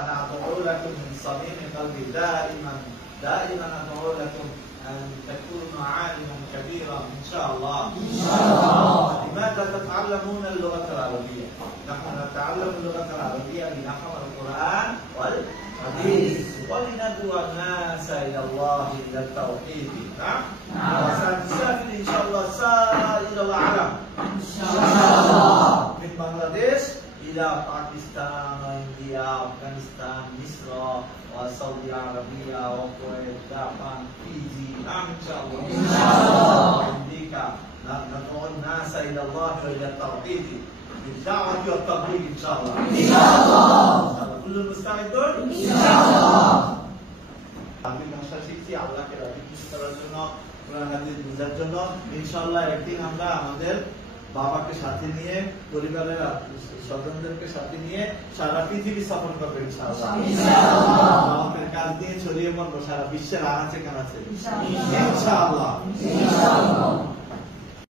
أنا أدعو لكم من صميم قلبي دائما أدعو لكم أن تكونوا عالما كبيرا إن شاء الله. لماذا تتعلمون اللغة العربية؟ نحن نتعلم اللغة العربية لنحفظ القرآن والحديث ولندعو الناس إلى الله إلى التوحيد. نعم. وسنسافر إن شاء الله سائر العالم إن شاء الله من بنغلاديش إلى باكستان وإنديا وأفغانستان مصر وسعودية عربية وكويت جابان فيجي. نعم إن شاء الله. أمريكا ندعو الناس إلى الله وإلى التوحيد بالدعوة والتبليغ إن شاء الله. إن شاء الله. كل مستعدون؟ إن شاء الله. আমি ভাষা শিখছি আল্লাহকে রাজি খুশি করার জন্য, কোরআন হাদিস বোঝার জন্য। ইনশাআল্লাহ একদিন আমরা আমাদের বাবাকে সাথে নিয়ে, পরিবারের স্বজনদেরকে সাথে নিয়ে সারা পৃথিবী সফর করবে ইনশাআল্লাহ। আমাদের কাজ দিয়ে ছড়িয়ে পড়বো সারা বিশ্বের আনাচে কানাচে ইনশাআল্লাহ।